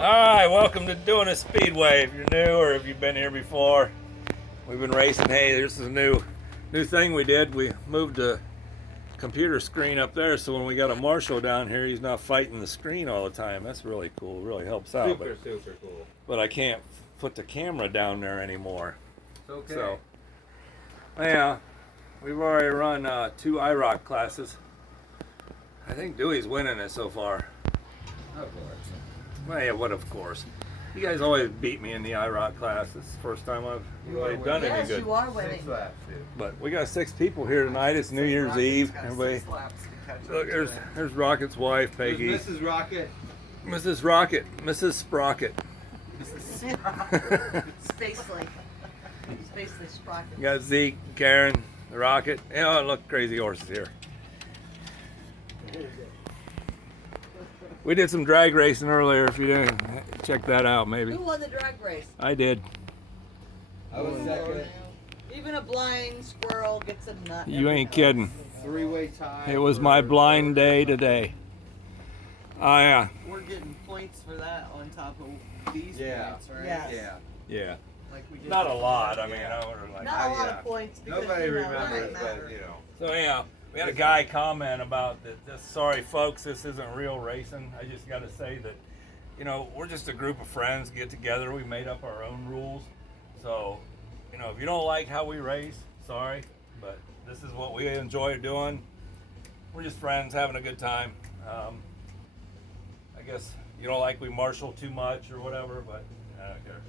Alright, welcome to Doing a Speedway. If you're new or if you've been here before, we've been racing. Hey, this is a new thing we did. We moved the computer screen up there, so when we got a marshal down here, he's not fighting the screen all the time. That's really cool. It really helps out. Super cool. But I can't put the camera down there anymore. It's okay. So, yeah, we've already run 2 IROC classes. I think Dewey's winning it so far. Of course. Well, yeah, what of course. You guys always beat me in the IROC class. This is the first time I've really done any Yes, good. you are winning. 6 laps, dude. But we got 6 people here tonight. It's New Year's Eve. Everybody, look, there's Rocket's wife, Peggy. Where's Mrs. Rocket? Mrs. Rocket, Mrs. Sprocket. Spacely. Spacely sprocket. You got Zeke, Karen, the Rocket. Oh, look, crazy horses here. We did some drag racing earlier. If you didn't check that out, maybe. Who won the drag race? I did. I was second. Even a blind squirrel gets a nut. You ain't kidding. 3-way tie. It was my blind day today. Oh yeah. We're getting points for that on top of these Yeah. points, right? Yes. Yeah. Yeah. Like we did Not a lot. I Yeah. mean, I would like. Not a lot yeah. of points because Nobody you know, remembers, it doesn't matter. but you know. So yeah, we had a guy comment about that. Just, sorry, folks, this isn't real racing. I just got to say that, you know, we're just a group of friends get together. We made up our own rules. So, you know, if you don't like how we race, sorry, but this is what we enjoy doing. We're just friends having a good time. I guess you don't like we marshal too much or whatever, but I don't care.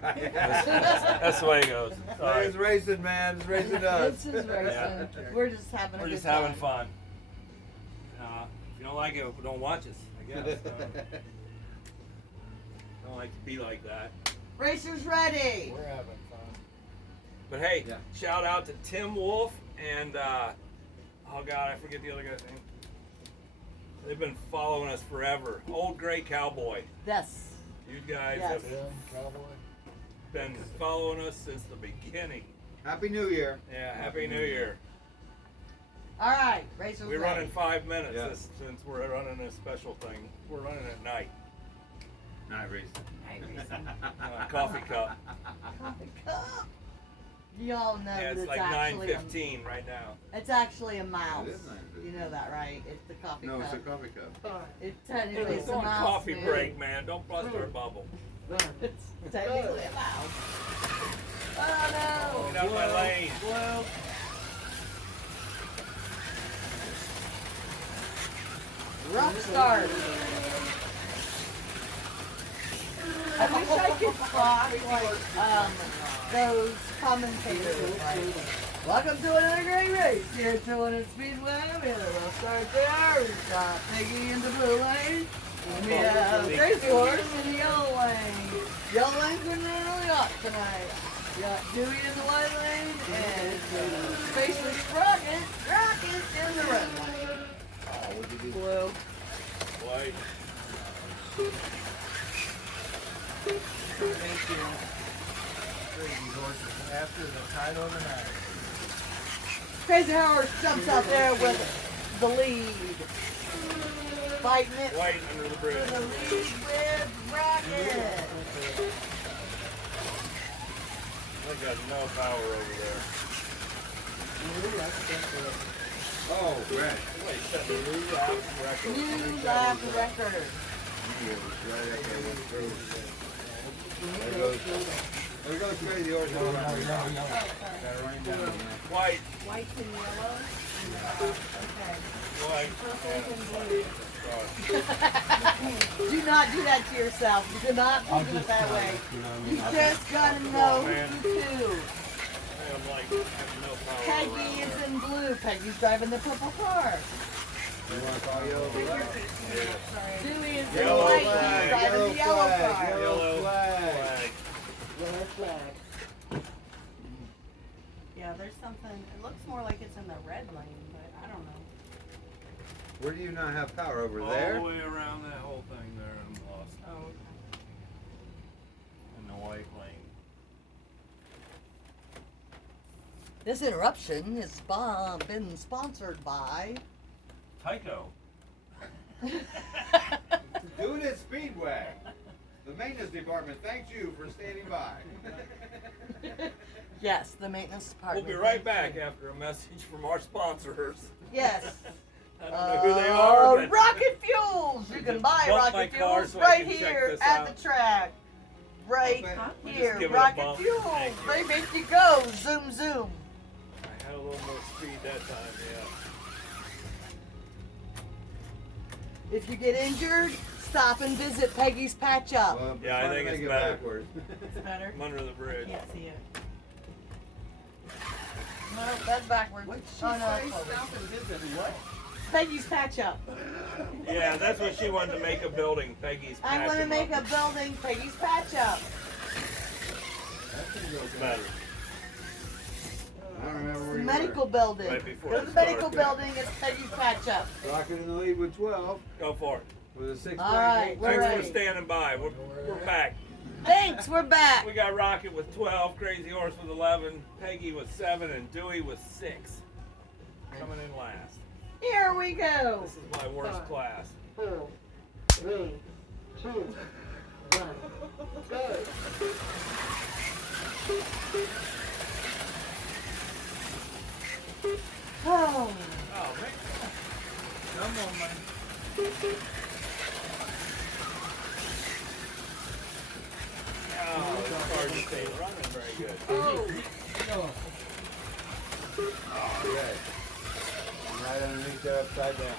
That's the way it goes. Sorry. It's racing, man. It's racing us. This is racing. Yeah. We're just having a We're good just time. having fun. If you don't like it, don't watch us, I guess. Don't like to be like that. Racers ready. We're having fun. But hey, Yeah. shout out to Tim Wolf and oh god, I forget the other guy's name. They've been following us forever. Old Gray Cowboy. Yes. You guys Yes. have been following us since the beginning. Happy New Year. Yeah, Happy New Year. All right, racers We're ready. running 5 minutes Yeah. since we're running a special thing. We're running at night. Night racing. Night racing. Coffee cup. Coffee cup. You all know Yeah, that it's like actually 9:15 right now. it's actually a mouse. It is 9:15. You know that, right? It's the coffee No, cup. it's a coffee cup. It's technically It's a on mouse. coffee dude. break, man. Don't bust our bubble. It's technically a mouse. Oh Get out of my lane. no! Rough start. I wish I could talk like those commentators. Like, welcome to another great race here at Doing Speedway. We had a rough start there. We've got Peggy in the blue lane. And we have Crazy Horse in the yellow lane. Yellow lane's been really hot tonight. We got Dewey in the white lane and Faceless Rocket in the red lane. Blue. White. Thank you. Crazy horses after the title of the night. Crazy Horse jumps out there with the lead. Fighting it White under the for bridge. the lead with Rocket. I got no power over there. Oh, red. Wait, set the new lap record. New lap record. Right up there with through. There goes Crazy Horse. Gotta run down, man. White. White and yellow. Okay. White. Do not do that to yourself. Do not think of it that way. You just gotta know who to do. I'm like, I have no power Peggy around is there. in blue. Peggy's driving the purple car. You want to call you over? Dewey is in Yellow white. flag, He's driving the yellow car. Yellow flag. Yellow flag. Yeah, there's something. It looks more like it's in the red lane, but I don't know. Where do you not have power over All there? the way around that whole thing there and lost Oh, okay. in the white lane. This interruption has been sponsored by. Tycho. Doing it Speedway. The maintenance department thanks you for standing by. Yes, the maintenance We'll department. be right back after a message from our sponsors. Yes. I don't know who they are, but Rocket Fuels. You can buy Bump my Rocket car Fuels so I right can check here this at out. the track. Right Okay. here. Just give it a Rocket bump. Fuels. Thank you. They make you go. Zoom, zoom. I had a little more speed that time, yeah. If you get injured, stop and visit Peggy's Patch Up. Well, Yeah, I try to think make it's it better. backwards. It's better. I'm under the bridge. Can't see it. No, that's backwards. What'd she Oh, no, say? it's forward. Stop and visit what? Peggy's Patch Up. Yeah, that's what she wanted to make a building, Peggy's I'm Patch going to 'em make up. a building, Peggy's Patch Up. It's better. I don't remember It's where a you medical building. Right before Go to it the medical starts. building, it's Peggy's Patch Up. were. Rocket in the lead with 12 Go for it. with a 6.8. All right, we're Thanks ready. for standing by. We're back. Thanks, we're back. We got Rocket with 12, Crazy Horse with 11, Peggy with 7, and Dewey with 6. Coming in last. Here we go. This is my worst class. 4, 3, 2, 1, go. Oh, Oh, man. Come on, man. Oh, this car just ain't running very good. Oh. Oh, good. I'm right underneath there upside down.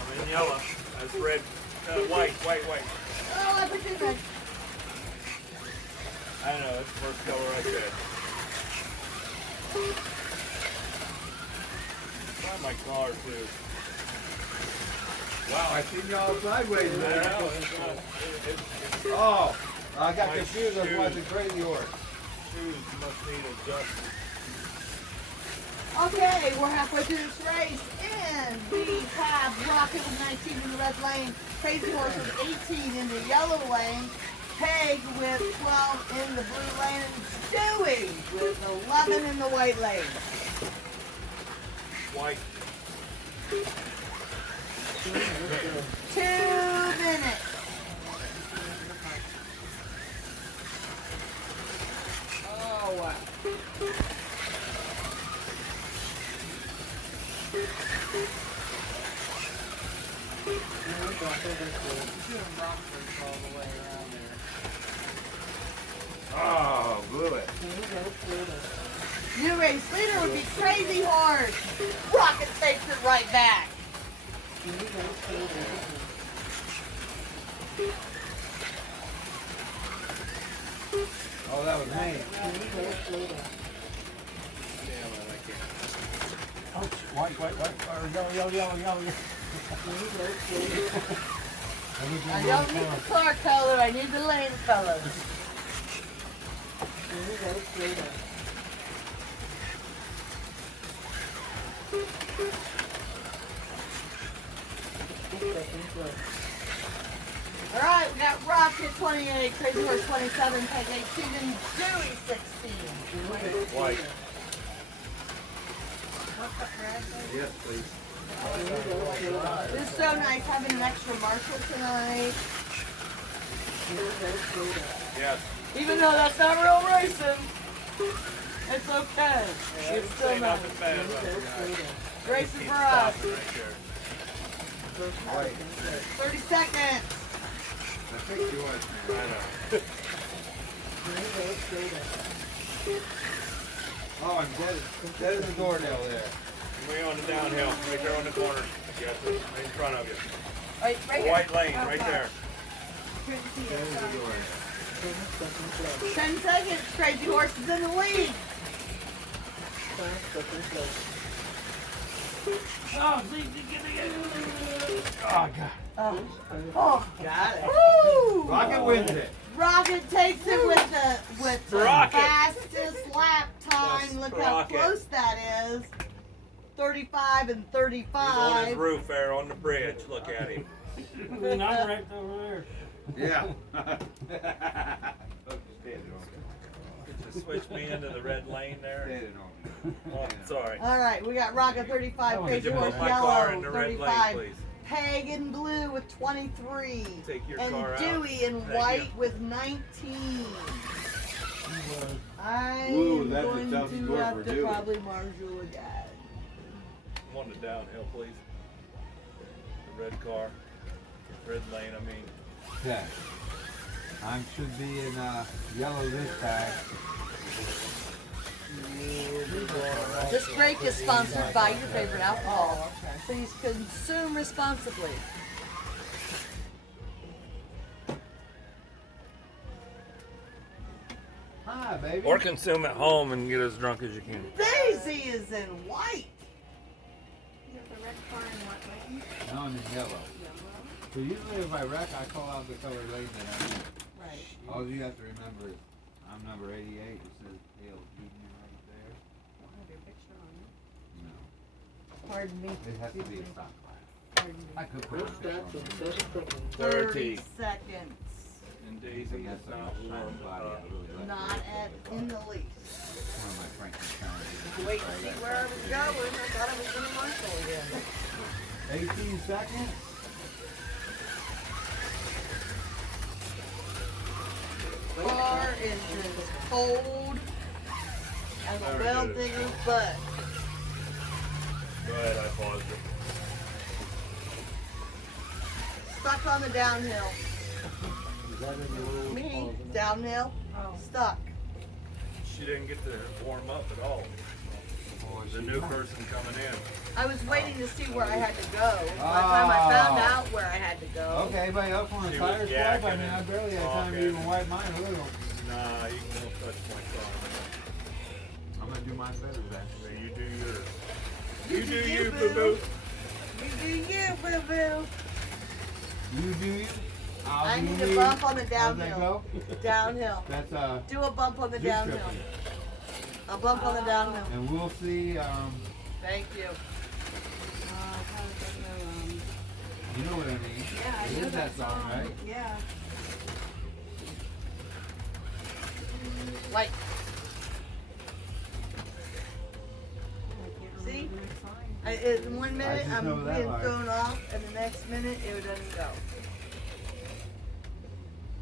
I'm in yellow. That's red. White. oh, I put you back. I know, it's the first color right there. Find my car, too. Wow, I seen y'all sideways I there. know, it's not. It's Oh, I got My confused. I was shoes. watching Crazy Horse. shoes must need adjustment. Okay, we're halfway through this race, and we have Rocket with 19 in the red lane, Crazy Horse with 18 in the yellow lane, Peg with 12 in the blue lane, and Stewie with 11 in the white lane. White. 2 minutes. Oh, wow. Oh, blew it. New race leader would be Crazy Horse. Rocket takes it right back. Oh, that was me. Damn it, I can't. White. Or yellow. I don't need the car color, I need the lane color. Alright, we got Rocket 28, Crazy Horse 27, Peg 18, and Dewey 16. White. Yes, please. It's so nice having an extra marshal tonight. Yes. Even though that's not real racing, it's okay. It's still Say nice. nothing bad about the guy. Racing Keep for us. stopping right there. Wait. 30 seconds. I think you was. I know. Oh, I'm dead as a doornail there. Way on the downhill, right there on the corner. Yes, right in front of you. Right, right The here. white lane, right there. Dead as a doornail. 10 seconds. Crazy Horse is in the lead. Oh, God. Oh, Got it. woo! Rocket wins it. Rocket takes it with the Rocket. fastest lap time. That's Look how Rocket. close that is. 35 and He's on his 35. roof there on the bridge. Look at him. And I'm right over there. Yeah. Just switch me into the red lane there. Standing on me. Oh, sorry. All right, we got Rocket 35, Could Crazy Could you Horse put my car yellow in the red lane, 35, please? Peg in blue with 23. Take your and car out. Dewey in Thank you. white with 19. I'm Ooh, that's a going tough to score have for to Dewey. probably marshal again. I'm on the downhill, please. The red car. Red lane, I mean. Okay. I should be in yellow this time. This break is sponsored by your favorite alcohol. Please consume responsibly. Hi, baby. Or consume at home and get as drunk as you can. Daisy is in white. You have the red car in what lane? No, I'm in yellow. So usually if I wreck, I call out the color lane that I'm in. Right. All you have to remember is I'm number 88. It says Dale Junior right there. Don't have your picture on it. No, Pardon me. it has to be a stock class. Pardon me. I could put First it step on in there. 7 seconds. 30. seconds. And Daisy is not warm. Not in the least. One of my Frankenstein. Wait to see where I was going. I thought I was going to marshal again. 18 seconds. Car engine is cold as a Very well good. digger's butt. Go ahead, I paused it. Stuck on the downhill. Is that in the rules? Me, downhill, Oh. stuck. She didn't get to warm up at all. The new person coming in. I was waiting to see where I had to go. By the time I found Oh. out where I had to go. Okay, everybody else on the She tire was swipe? I yakking mean, I and barely had time to talking. even wipe mine a little. Nah, you don't touch my car. I'm gonna do mine better then. So you do yours. You You do do you, you, boo. boo boo. You do you, boo boo. You do you? I'll I do need me. a bump on the How's that downhill. go? Downhill. That's Do a bump on the juice downhill. tripping. A bump on the downhill. And we'll see, Thank you. How does that go? you know what I mean. Yeah, I It know is that song, right? Yeah. Like, I can't See? remember the next line. in 1 minute, just I'm know that being line. thrown off, and the next minute, it doesn't go.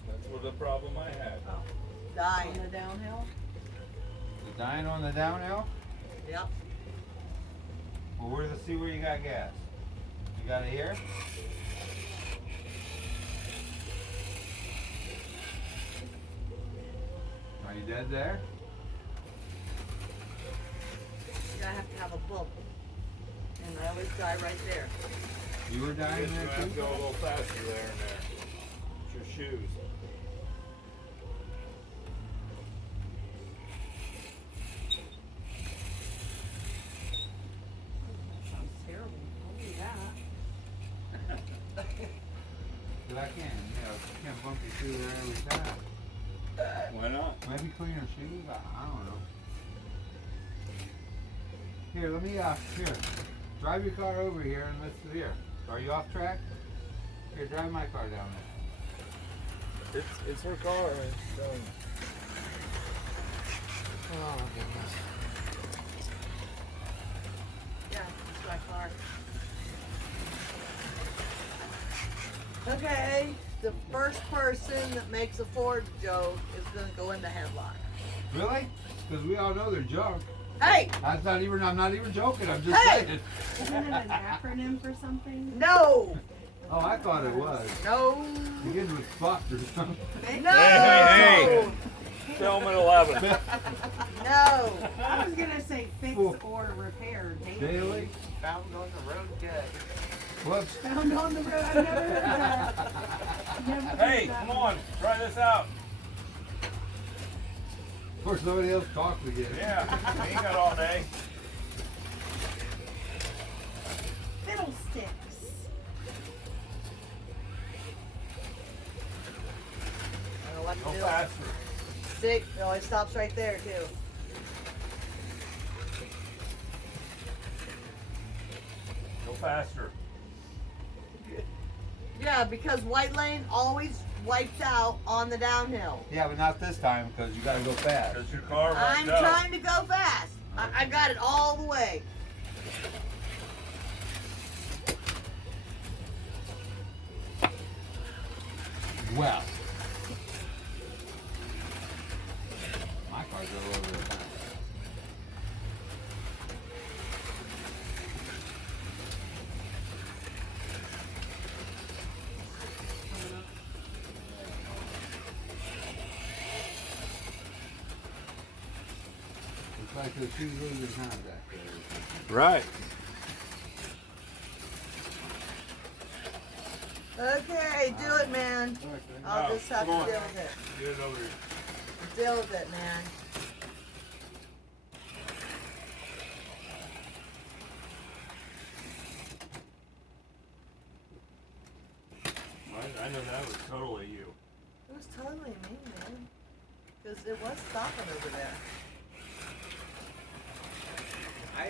That's what the problem I had. On Dying. the downhill? You dying on the downhill? Yep. Well, let's see where you got gas. You got it here? Are you dead there? You gotta have to have a bump. And I always die right there. You were You dying have there to too? go a little faster there and there. It's your shoes. Sounds terrible. I'll do that. But I can, can't bump you through there every time. Why not? Maybe clean your shoes? I don't know. Here, let me, here. Drive your car over here and let's, here. Are you off track? Here, drive my car down there. It's her car. Oh, goodness. Yeah, it's my car. Okay, the first person that makes a Ford joke is gonna go into headlock. Really? Because we all know they're junk. Hey! That's not even, I'm not even joking, I'm just Hey! saying. Isn't it an acronym for something? No! Oh, I thought it was. No! Begins with fuck or something. No! Hey, Film at 11. No! I was gonna say fix Cool. or repair daily. Daily? Found on the road dead. Whoops. Found on the road. I've never heard that. Never heard Hey, that come one. on, try this out. Or somebody else talks again. Yeah, we ain't got all day. Fiddlesticks. I don't know what to Go do. faster. See? No, it stops right there, too. Go faster. Yeah, because white lane always wipes out on the downhill. Yeah, but not this time because you gotta go fast. Because your car won't I'm go. trying to go fast. I got it all the way. west. My car's all over the time. Looks like those two losing contact there. Right. Okay, do it, man. I'll No, just have to come on. deal with it. Get it over here. Deal with it, man. I know that was totally you. It was totally me, man. Because it was stopping over there. I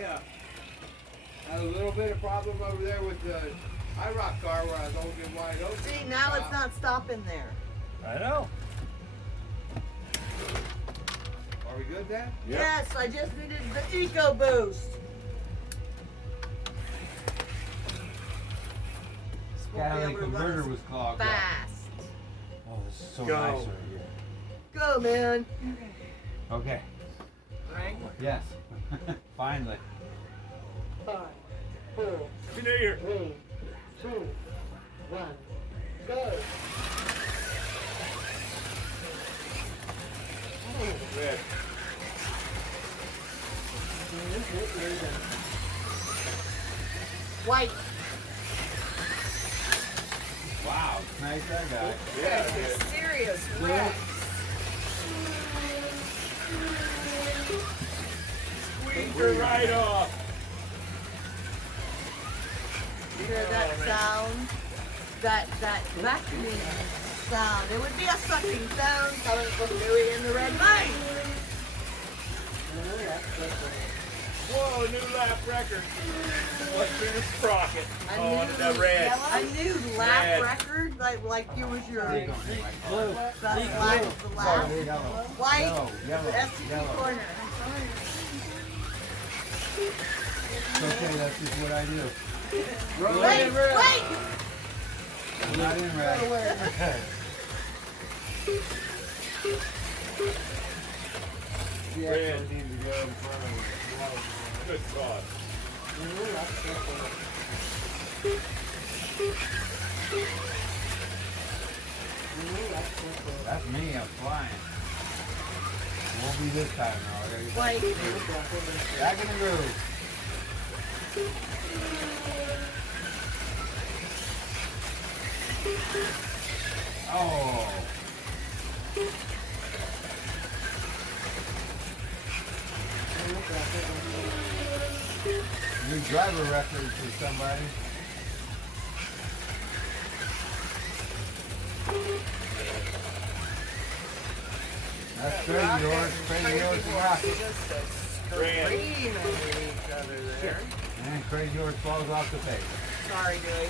had a little bit of problem over there with the IROC car where I was holding wide open. See, now it's not stopping there. I know. Are we good then? Yep. Yes, I just needed the Eco Boost. Catalytic converter was clogged up. Fast. Oh, this is so Go. nice right here. Go, man. Okay. Right? Yes. Finally. 5, 4, Happy New Year. 3, 2, 1, go. Red. White. Wow, nice that guy. Yeah, it is. Serious wreck. Squeeze her right off. Hear that sound? That vacuuming sound. It would be a sucking sound coming from Louie in the red lane. Whoa, new lap record. What's Dennis Crockett I on knew the red. I knew lap Red. record, like you was your Blue. that's lap, the lap. Yellow. White, Yellow, yellow, STP yellow. corner. It's okay, that's just what I do. Wait, wait! I'm not in red. She Red. actually needs to go in front of me. Good God. That's me, I'm flying. Won't be this time though. I gotta get White. back in the groove. Oh. New driver record for somebody. That's crazy horse, crazy horse and rocket. Red. Screaming at each other there. And crazy horse falls off the face. Sorry, Dewey.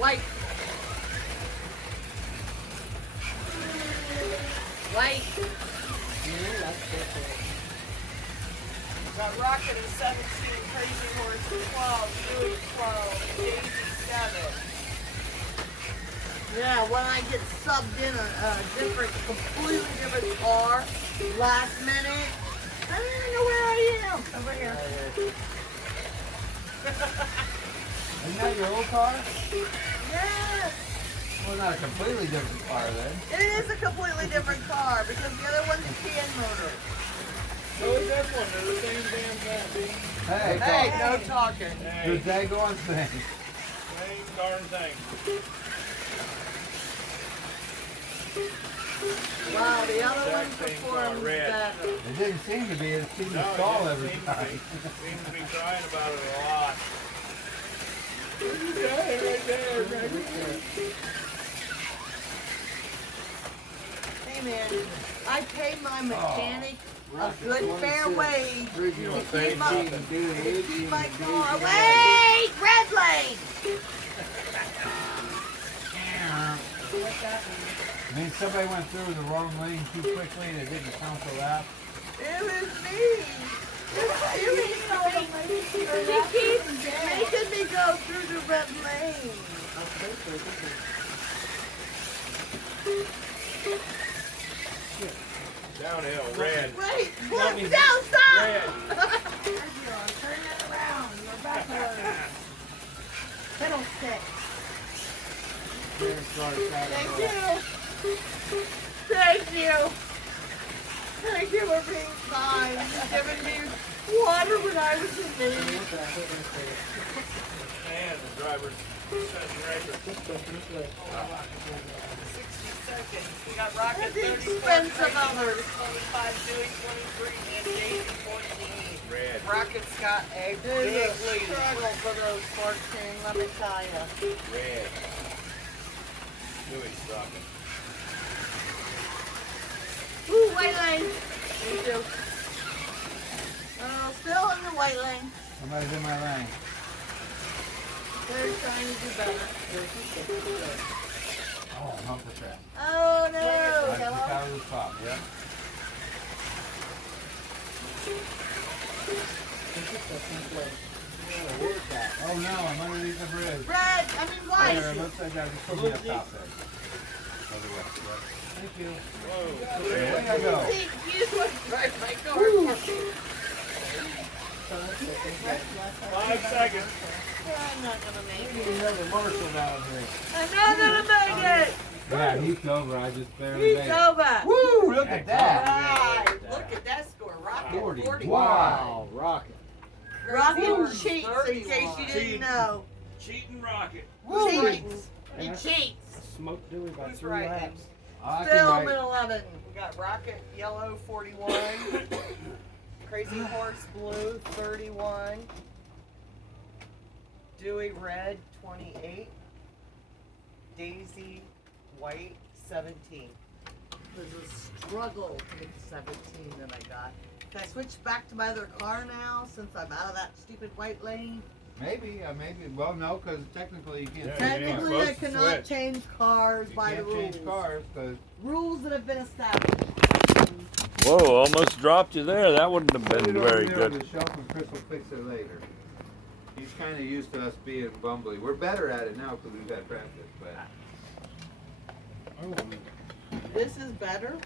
White. White. Got Rocket at 17, Crazy Horse 12, Dewey 12, Daisy 7. Yeah, when I get subbed in a different, completely different car, last minute, I don't even know where I am. Over here. Isn't that your old car? Yes. Well, not a completely different car then. It is a completely different car because the other one's a TN motor. So is this one. They're the same damn thing. Hey, Hey, no talking. Hey, good daggone thing. same darn thing. Wow, the other one Exact same performed car, red. better. It didn't seem to be. It seemed to No, stall it every seems time. seems to be crying about it a lot. Right there, Hey man, I pay my mechanic a good fair wage to keep my car. Wait! Red lane! I mean, somebody went through the wrong lane too quickly and it didn't count the lap. It was me! She keeps making me go through the red lane. Downhill, red. Wait! Let me- No, stop! Red. Turn it around. You're backwards. Fiddlestick. Thank you. Thank you. Thank you for being kind and giving me water when I was in need. And the driver's session record. 60 seconds. We got Rocket At the 34, expense of Crazy others. 25, Dewey 23, and Davey 14. Red. Rocket's got a It big is a lead. struggle for those 14, let me tell you. Red. Dewey's rocking. Ooh, white lane. Me too. Still in the white lane. Somebody's in my lane. They're trying to do better. Oh, bumper trap. Oh no! Right Yellow. out of the top, yeah. Oh no, I'm underneath the bridge. Red, I mean white. There, it looks like I just put me up top there. Other way, yeah. Thank you. Whoa. Way Red. to go. See, you would drive my car. 5 seconds. I'm not gonna make We it. need another Marshall down here. I'm not gonna make it. Yeah, he's over. I just barely He's made it. over. Woo! Look at that. Right. Look at that score. Rocket 40. 41. Wow, rocket. Rocket cheats, in case you Cheating. didn't know. Cheating rocket. Cheats. He Yeah. cheats. Smoked Dewey about Who's 3 right? laps. I can Still write- in 11. We got Rocket Yellow 41. Crazy Horse Blue 31. Dewey Red 28. Daisy White 17. It was a struggle to get the 17 that I got. Can I switch back to my other car now since I'm out of that stupid white lane? Maybe, maybe. Well, no, because technically you can't. Yeah, change Technically, cars. I cannot switch. change cars You by the can't rules. change cars because Rules that have been established. Whoa, almost dropped you there. That wouldn't have put been it over very there on good. the shelf and Chris will fix it later. He's kind of used to us being bumbly. We're better at it now because we've had practice, but. This is better?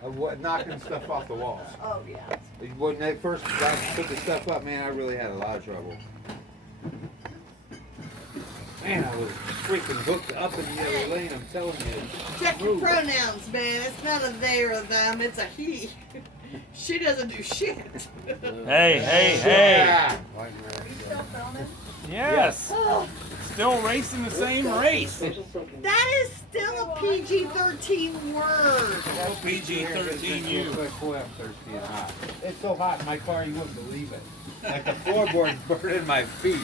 What, knocking stuff off the walls. Oh, yeah. When they first got put the stuff up, man, I really had a lot of trouble. Man, I was freaking hooked up in the other lane, I'm telling you. Check your pronouns, man. It's not a they or them, it's a he. She doesn't do shit. Hey, hey, hey. Yeah. Still filming? Yes. Oh, Still racing the same race. that is still a PG-13 word. Oh, PG-13 you. Boy, I'm thirsty and hot. It's so hot in my car, you wouldn't believe it. Like the floorboard's burning my feet.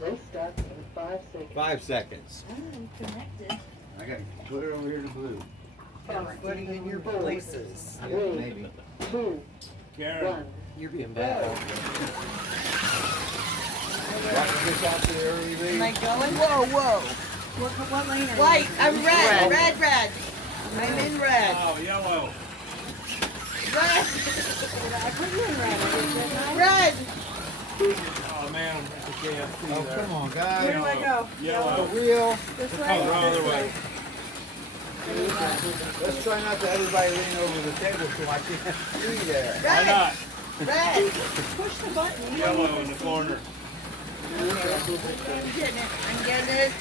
Both stops in 5 seconds. 5 seconds. I'm connected. I gotta put it over here to blue. Everybody in your places. Yeah, maybe. 2, Karen. 1. You're being bad. Watch this out to the early lead. Am I going? Whoa, whoa. What lane are you? White. I'm red. Red. I'm in red. Oh, yellow. Red. I put you in red, didn't I? Red. Oh, man, I'm at the KFC Oh, there. come on, Where guys. do I go? Yellow. Wheel. This Oh, way? the other way. Let's try not to everybody lean over the table so I can't see there. Why Red. not? Red. Push the button. Yellow in the corner. I'm getting it. I'm getting it.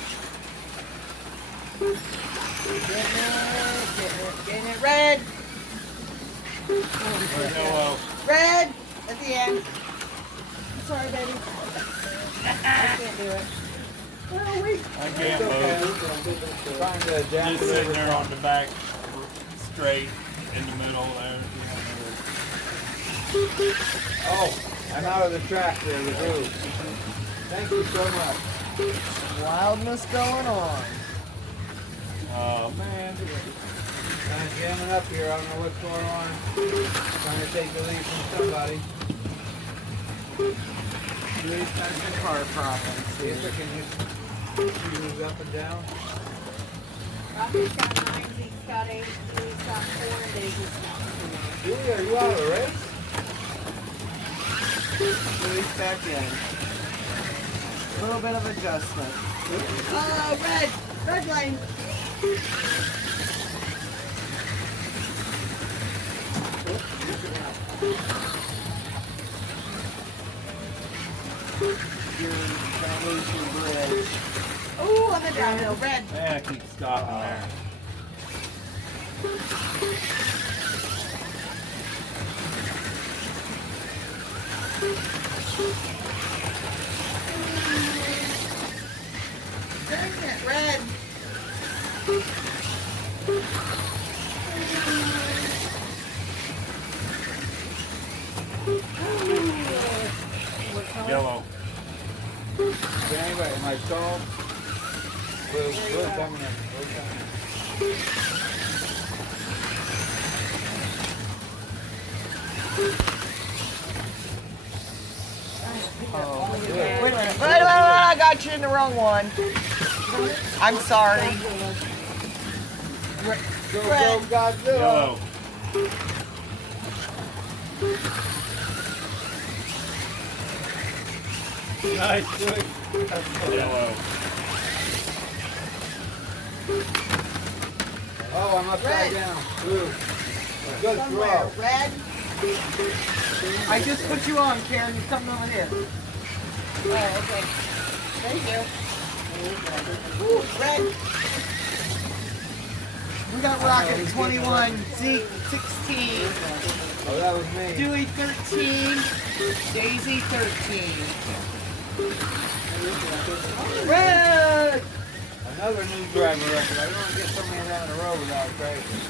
Getting it. Red. Yellow. Red. At the end. Sorry, baby. I can't do it. Oh, wait. I can't move. Trying to adapt Just to sitting the there on the back, straight in the middle there. Oh, I'm out of the track there, the groove. Thank you so much. Wildness going on. Oh, man. Kind of jamming up here. I don't know what's going on. Trying to take the lead from somebody. Lou's got some car problems. See if I can just move up and down. Robbie's got 9, Zeke's got 8, Lou's got 4, and Daisy's got Julie, are you out of the race? Release back in. A little bit of adjustment. Oh, red! Red lane! Don't lose your bridge. Oh, on the downhill, red! Man, I keep stopping there. Dang it, red! Yellow. Anyway, my stall. Blue coming in. Blue coming in. Wait a minute, I got you in the wrong one. I'm sorry. Go, Red. go, Godzilla. Yellow. Nice, Julie. Yellow. Oh, I'm upside Red. down. Blue. Good Somewhere, throw. red. I just put you on, Karen. You're coming over here. Oh, okay. Thank you. Ooh, red. We got Rocket at 21, Zeke 16, Oh, that was me. Dewey 13, Daisy 13. Red! Another new driver record. I don't want to get so many down in a row without crashing.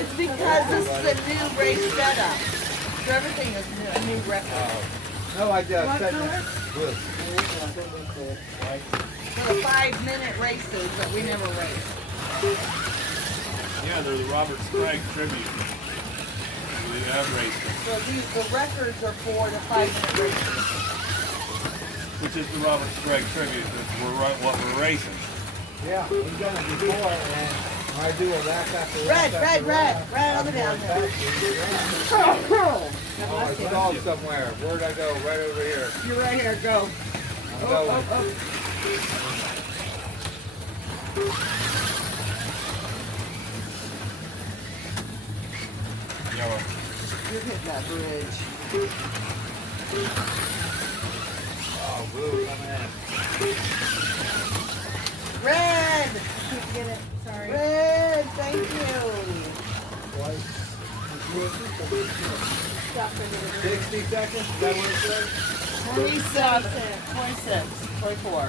It's because this is a new race setup. So everything is new, a new record. No, I just What said color? Blue. For the 5-minute races that we never race. Yeah, they're the Robert Sprague tribute. We have raced, So the records are for the 5-minute races. which is the Robert Sprague tribute. That's what we're racing. Yeah, we've done it before, and I do a lap after Red, lap red, after red, lap. red on the I'm going downhill. back. Oh, I stalled somewhere. Where'd I go? Right over here. You're right here, go. I'm going. Yellow. You're hitting that bridge. Oh, blue coming in. Red! Can't get it. Sorry. Red, thank you. Stop for a minute. 60 seconds? Is that what it says? 27, 26, 24.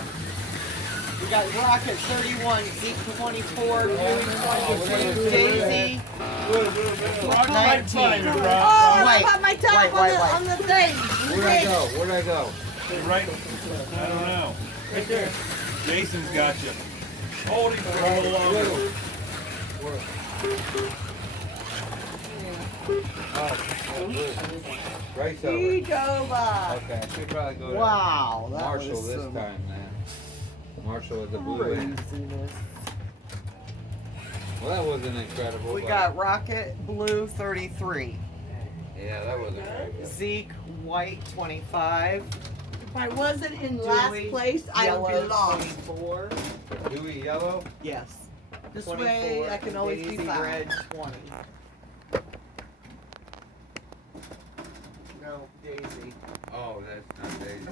We got Rocket 31, Zeke 24, Dewey 22, Daisy Blue, blue, blue. 19. Rock. Oh, I wait, got my time wait, on the thing. Where'd I go? Where'd I go? Right. I don't know. Right there. Jason's got you. Hold him for a little longer. Oh, blue. Race over. Jova. Okay, I should probably go to Wow, that Marshall was this some time, man. Marshall with the blue end. craziness. Well, that wasn't incredible. We but- got Rocket Blue 33, Yeah, that wasn't very good. Zeke White 25, If I wasn't in last Dewey place, I would Yellow be lost. 24. Dewey yellow? Yes. This 24, way, I can always Daisy be found. Red 20. No, Daisy. Oh, that's not Daisy. Is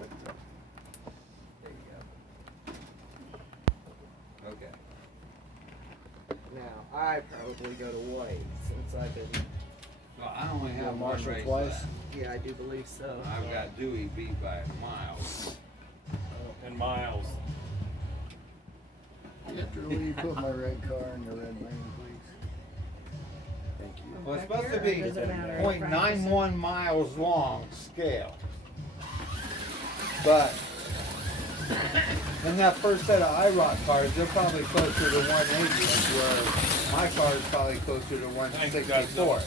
it? There you Okay. go. Now, I probably go to White since I've been. Well, I only have one Marshall race twice? left. Yeah, I do believe so. I've got Dewey beat by miles. And Miles. Will you put my red car in the red lane, please? Thank you. Well, it's supposed to be Doesn't matter. 0.91 miles long scale. But in that first set of IROC cars, they're probably closer to 180, where my car is probably closer to 164.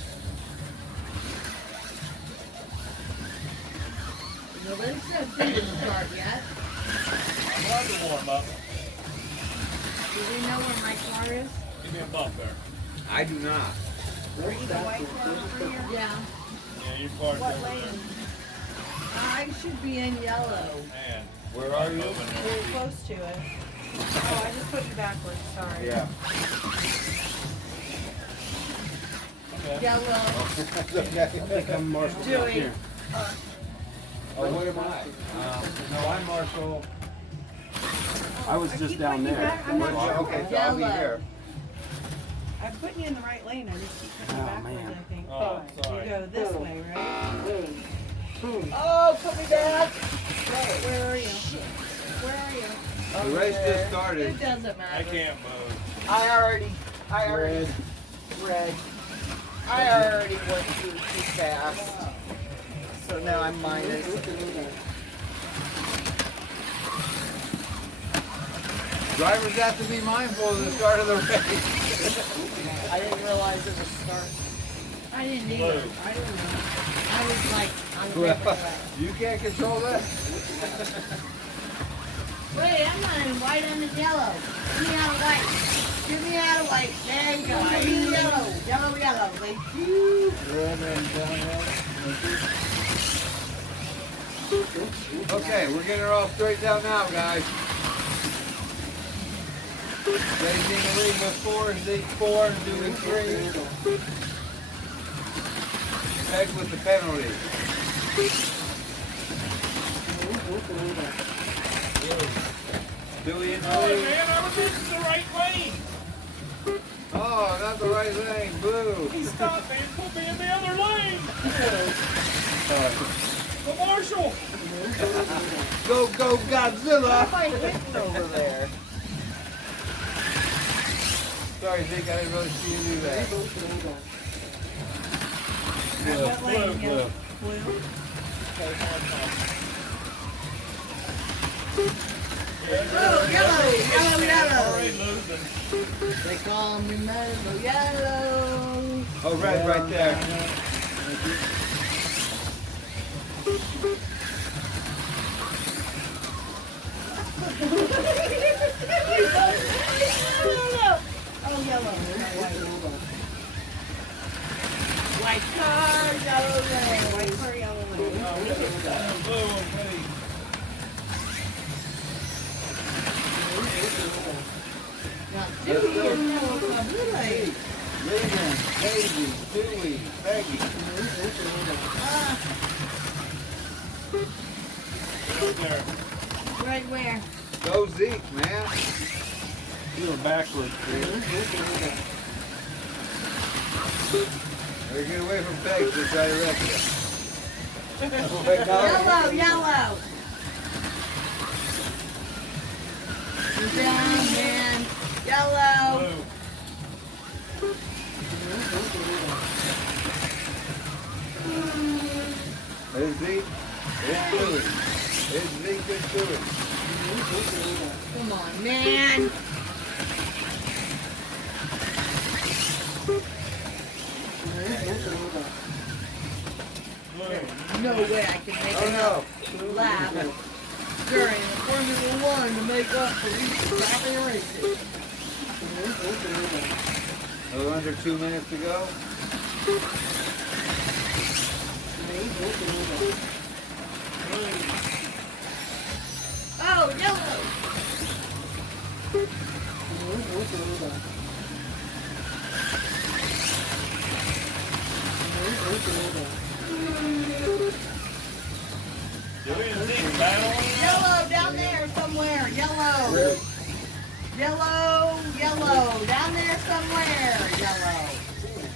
Nobody's said didn't start yet. I wanted to warm up. Do we know where my car is? Give me a bump there. I do not. Are you the white car over here? Yeah. Yeah, you're parked What over lane? there. I should be in yellow. Man, Where are you? We're close to it. Oh, I just put you backwards, sorry. Yeah. Okay. Yellow. I'm Marshall. Joey. Oh, what am I? No, I'm Marshall. I was just down there. I'm not sure. Okay, so I'll be Yellow. here. I'm putting you in the right lane, I just keep putting you Oh, backwards, man. I think. Oh, sorry. You go this way, right? Oh, put me back. Where are you? Where are you? The race just started. It doesn't I matter. can't move. I already red. I already went too fast. So now I'm minus. Drivers have to be mindful of the start of the race. I didn't realize it was starting. I didn't either. Blue. I didn't know. I was like on the paper track. You can't control that. Wait, I'm not in white, I'm in yellow. Give me out of white. Give me out of white. There you go. Give me yellow. Yellow, yellow. Thank you. Okay, we're getting her all straight down now, guys. Ladies in the lead with 4, Zeke 4, and doing 3. Peg with the penalty. Dewey in the Oh, lead. man, I was in the right lane. Oh, not the right lane. Blue. He stopped me and put me in the other lane. The marshal. Go, go, Godzilla. What's I hitting over there? Sorry, Zeke, I didn't really see you do that. What lane? blue. Yellow. Blue? Oh, yellow, yellow, yellow. Already losing. They call me Mellow Yellow. Oh, red right there. Oh, yellow. White car, yellow lane. White car, yellow lane. Blue and pink. Now, Dewey is now on the blue lane. Regan, Daisy, Dewey, Peggy. Right there. Right where? Go Zeke, man. You were backwards, dude. Better get away from Peg to try to wreck you. Yellow, yellow. You're down, man. Yellow. Blue. There's Zeke. It's Dewey. It's Zeke, it's Dewey. Come on, man. Blue. No way I can make Oh enough no. lap during the Formula One to make up for these crappy races. A little under 2 minutes to go. Oh, yellow. Dewey and Zeke battling. Yellow down there somewhere. Yellow. Yellow, yellow. Down there somewhere. Yellow.